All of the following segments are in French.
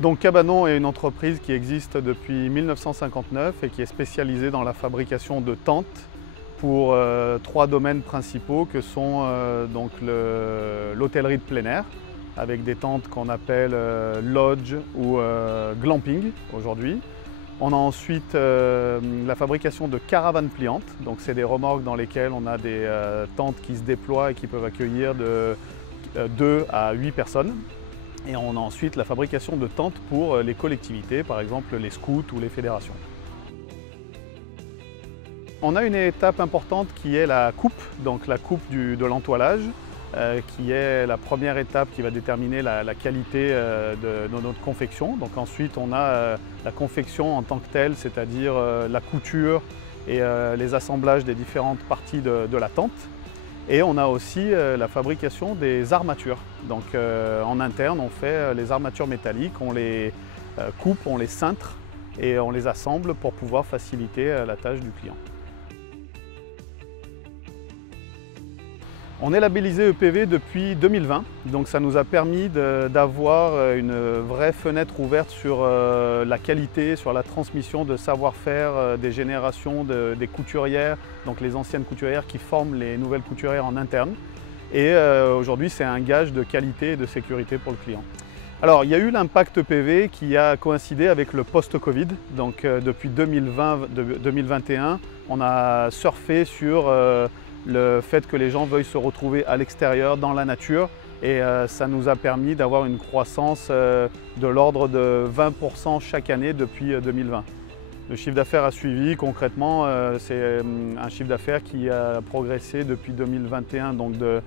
Donc Cabanon est une entreprise qui existe depuis 1959 et qui est spécialisée dans la fabrication de tentes pour trois domaines principaux que sont l'hôtellerie de plein air avec des tentes qu'on appelle lodge ou glamping aujourd'hui. On a ensuite la fabrication de caravanes pliantes, donc c'est des remorques dans lesquelles on a des tentes qui se déploient et qui peuvent accueillir de 2 à 8 personnes. Et on a ensuite la fabrication de tentes pour les collectivités, par exemple les scouts ou les fédérations. On a une étape importante qui est la coupe, donc la coupe de l'entoilage, qui est la première étape qui va déterminer la qualité de notre confection. Donc ensuite on a la confection en tant que telle, c'est-à-dire la couture et les assemblages des différentes parties de la tente. Et on a aussi la fabrication des armatures. Donc en interne, on fait les armatures métalliques, on les coupe, on les cintre et on les assemble pour pouvoir faciliter la tâche du client. On est labellisé EPV depuis 2020, donc ça nous a permis d'avoir une vraie fenêtre ouverte sur la qualité, sur la transmission de savoir-faire des générations des couturières, donc les anciennes couturières qui forment les nouvelles couturières en interne. Et aujourd'hui, c'est un gage de qualité et de sécurité pour le client. Alors, il y a eu l'impact EPV qui a coïncidé avec le post-Covid. Donc depuis 2020-2021, on a surfé sur le fait que les gens veuillent se retrouver à l'extérieur, dans la nature, et ça nous a permis d'avoir une croissance de l'ordre de 20% chaque année depuis 2020. Le chiffre d'affaires a suivi concrètement, c'est un chiffre d'affaires qui a progressé depuis 2021, donc de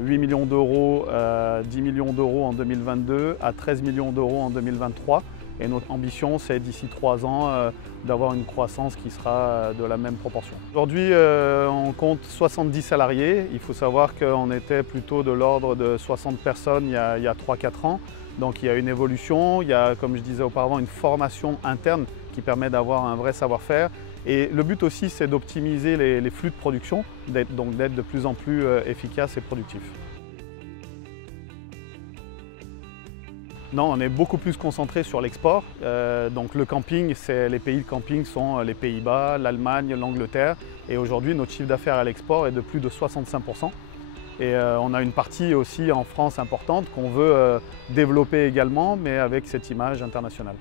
8 millions d'euros à 10 millions d'euros en 2022 à 13 millions d'euros en 2023. Et notre ambition, c'est d'ici 3 ans d'avoir une croissance qui sera de la même proportion. Aujourd'hui, on compte 70 salariés. Il faut savoir qu'on était plutôt de l'ordre de 60 personnes il y a 3-4 ans. Donc il y a une évolution, il y a, comme je disais auparavant, une formation interne qui permet d'avoir un vrai savoir-faire. Et le but aussi, c'est d'optimiser les flux de production, donc d'être de plus en plus efficace et productif. Non, on est beaucoup plus concentré sur l'export. Donc le camping, les pays de camping sont les Pays-Bas, l'Allemagne, l'Angleterre. Et aujourd'hui, notre chiffre d'affaires à l'export est de plus de 65%. Et on a une partie aussi en France importante qu'on veut développer également, mais avec cette image internationale.